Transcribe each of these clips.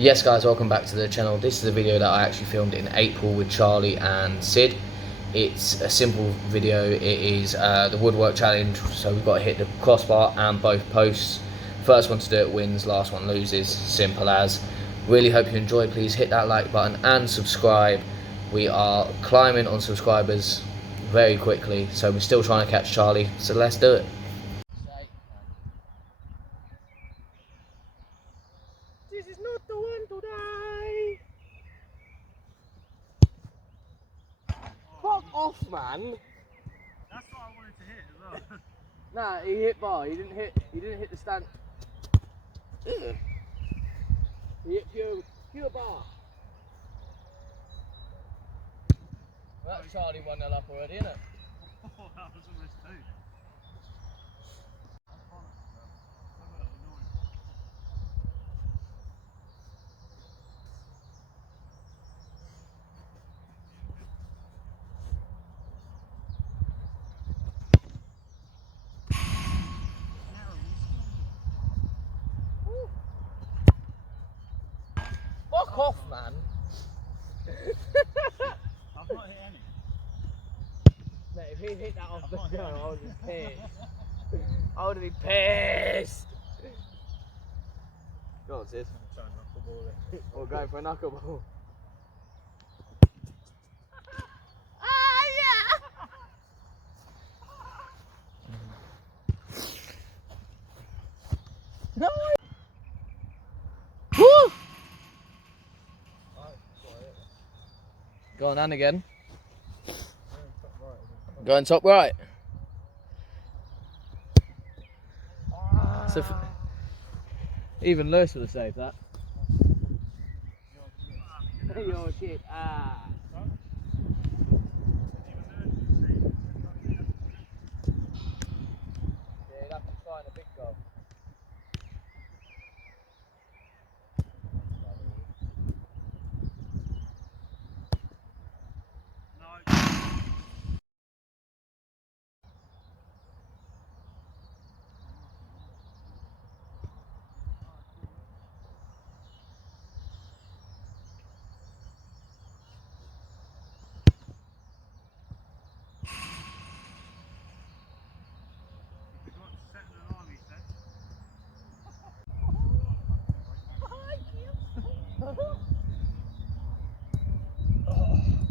Yes guys, welcome back to the channel. This is a video that I actually filmed in April with Charli and Sid. It's a simple video. It is the woodwork challenge, so we've got to hit the crossbar and both posts. First one to do it wins, last one loses, simple as. Really hope you enjoy. Please hit that like button and subscribe. We are climbing on subscribers very quickly, so we're still trying to catch Charli, so let's do it. This is not the one today. Fuck off, man. That's what I wanted to hit as well. Nah, he hit bar. He didn't hit the stand. Ugh. He hit pure bar. Well, that Charli 1-0 up already, isn't it? Oh, that was almost two. Fuck off, man. I've not hit any. Mate, if he hit that off the gun, I would have been pissed. I would have been pissed. Go on, Sid. Try and knuckleball it. We're going for a knuckleball. No! Woo! Go on, and again. Go on top right. So even Lewis would have saved that. Your shit. Ah. Yeah, you'd have to find a big goal.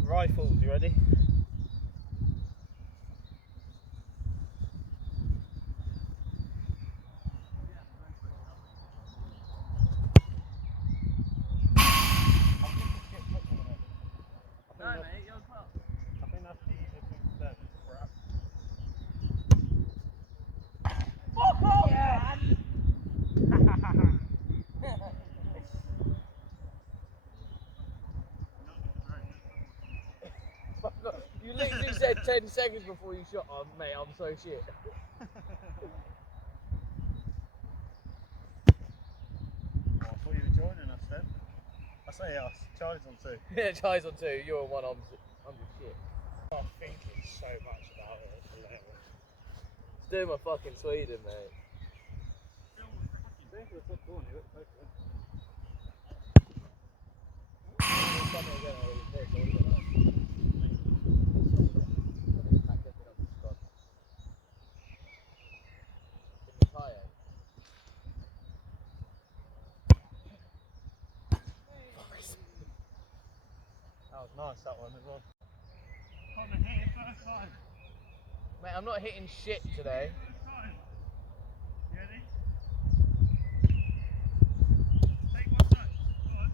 Rifles, you ready? No, mate, you're close. I think that's the easiest thing to do. Crap. Fuck off, man! You literally said 10 seconds before you shot. Oh, mate, I'm so shit. Oh, I thought you were joining us then. I say us. Charlie's on two. Yeah, Charlie's on 2, you're on 1, I'm just shit. I'm thinking so much about it. It's hilarious. It's doing my fucking Sweden, mate. There's the top corner. You look close to it. That was nice, that one as well. On the hit it first time. Mate, I'm not hitting shit today. First time. You ready? Take one touch. Go on.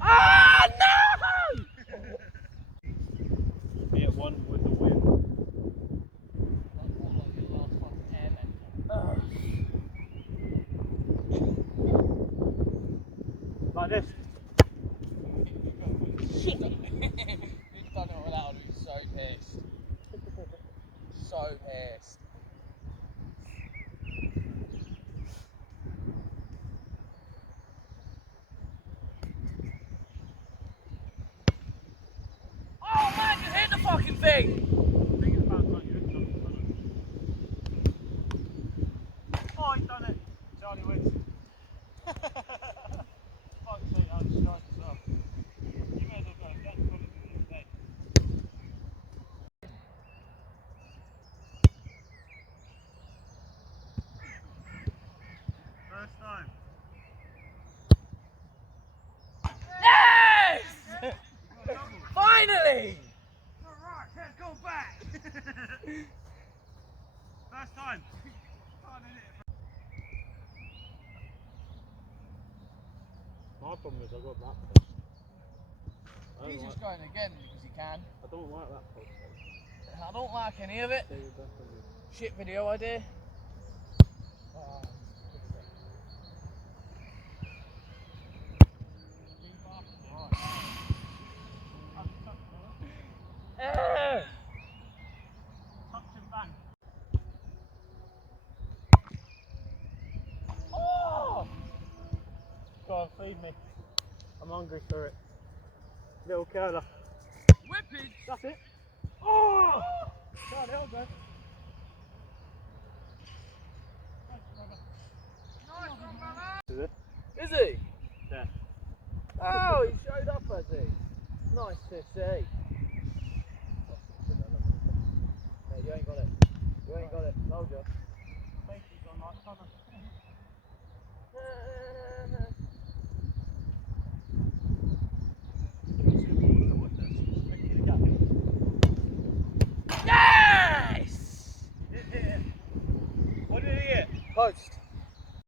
Ah, no! Be at one with the wind. Like this. Shit! If he'd done it without, I'd be so pissed. So pissed. Oh man, just hit the fucking thing! Oh, he's done it. Charlie wins. First time. Yes! Finally! Alright, let's go back! First time. My problem is I've got that post. He's just going again because he can. I don't like that post. I don't like any of it. Shit video idea. Touch and bang. Go on, feed me. I'm hungry for it. Little curler. Whippage! That's it. Oh! God, hell, go. Nice one, brother! Is it? Is he? Yeah. Oh, he showed up, has he? Nice to see. Mate, you ain't got it. You ain't got it. Told you. Basically gone like ton of... Yes! What did he hit? Post.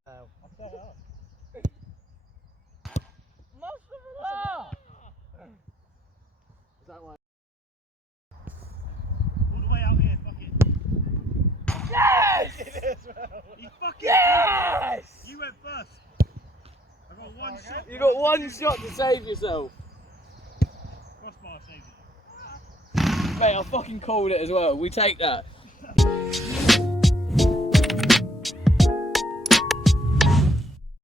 I said that. Masterful! Is that one? All the way out here, fuck it. Yes! You fucking Yes! You went first. I got one shot. You got one shot to save yourself. Crossbar saved it. Mate, I fucking called it as well. We take that.